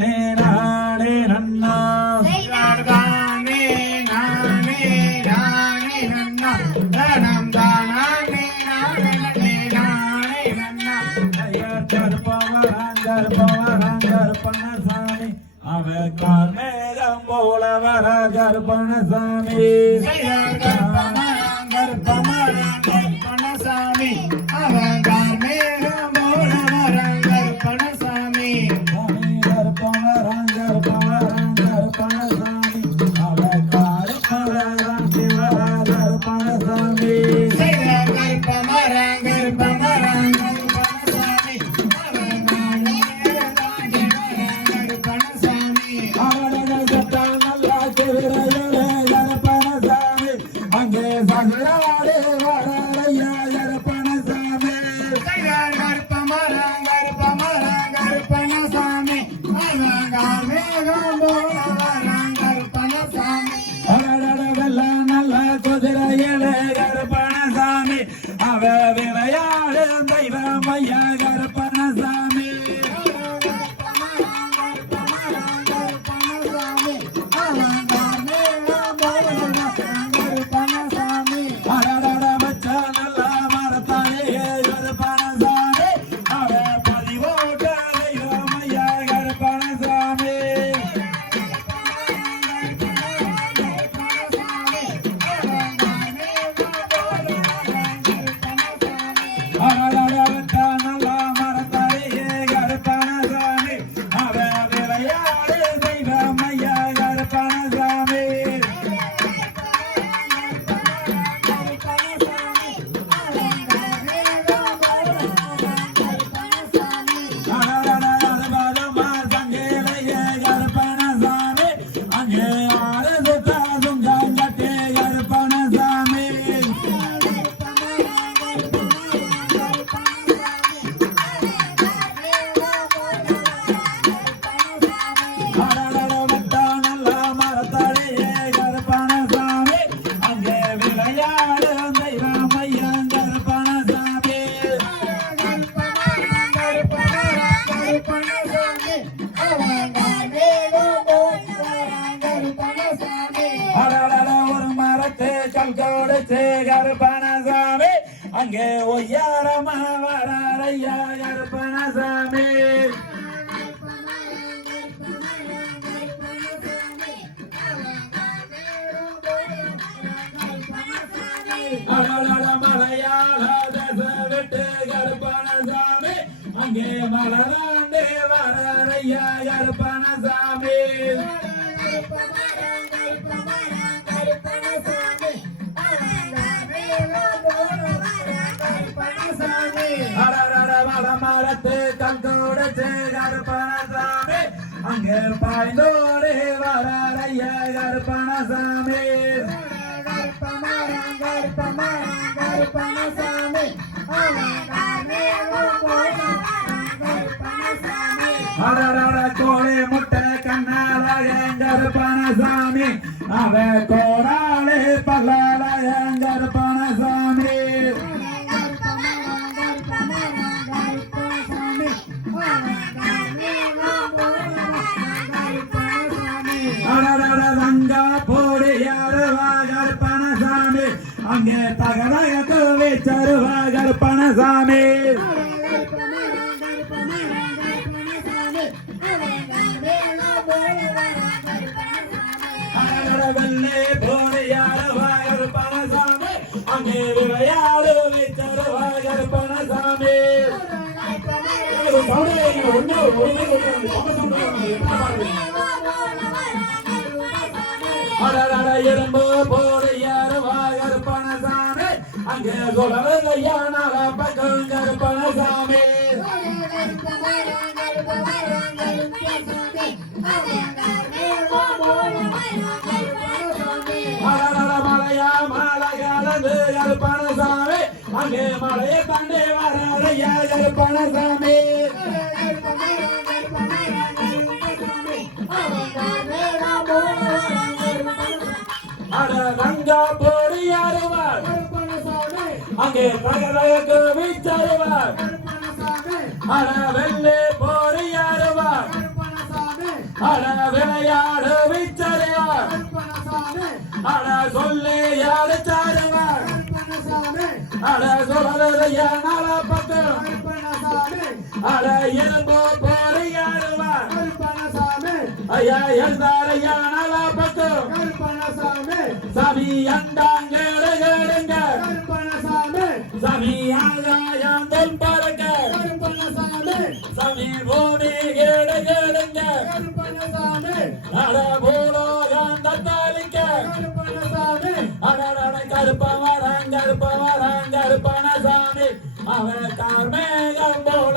நானே நன்னா தானே நானே நானே நன்னா தானம் தானே நானே நானே நன்னா கருப்பணசாமி அவ கார்மேகம் போல வர கருப்பணசாமி கருப்பணசாமி அவன் கார்மேகம் போல வர கருப்பணசாமி கருப்பணசாமி அவ கார்மேகம் வர கருப்பணசாமி அங்கே சகராடு வரையா கருப்பணசாமி கருப்பணசாமி அவன் கார்மேகம் போல வர கருப்பணசாமி வெள்ள நல்ல குதிரையிலே கருப்பணசாமி அவ விளையாடு தெய்வம் ஐயா கருப்பணசாமி கருப்பணசாமி அங்கே ஒய்யாரமா வரையா கருப்பணசாமி மலையாள தச விட்டு கருப்பணசாமி அங்கே மலராண்டே வரையா கருப்பணசாமி மரத்து கல்கோடு கருப்பணசாமி அங்கே பாய்ந்தோடு வரைய கருப்பணசாமி கோழி முட்டை கண்ணாலய கருப்பணசாமி அவ கோடாளி பல்லாலய கருப்பணசாமி ரங்கா போடி யாருவா கருப்பணசாமி அங்கே தகரகத்து வீச்சருவா கருப்பணசாமி வெள்ளி போடி யாருவா கருப்பணசாமி அங்கே விளையாடு வீச்சருவா கருப்பணசாமி எறும்பு போடு யாருவா கருப்பணசாமி அங்கே குலவையான பக்கம் கருப்பணசாமி மலையா மலை கலந்து கருப்பணசாமி அங்கே மலையை தாண்டி வரையா கருப்பணசாமி ரங்கா போடி யாருவார் அங்கே தகரகு வீச்சருவார் வெள்ளி போடி யாருவார் அட சுடலையா நாளா பக்கம் கருப்பணசாமி அட எலும்பு போரியாடுவார் கருப்பணசாமி ஐயா எழுதாரையா நாளா பக்கம் கருப்பணசாமி சாமி அண்டாங்கேடு கேடுங்க கருப்பணசாமி சாமி ஆகாயம் பறக்க கருப்பணசாமி சாமி பூமி கேடு கேடுங்க கருப்பணசாமி அட பூலோகம் தத்தாளிக்க கருப்பணசாமி அடடட கருப்ப வராங்க கருப்பணசாமி அவன் கார்மேகம் போல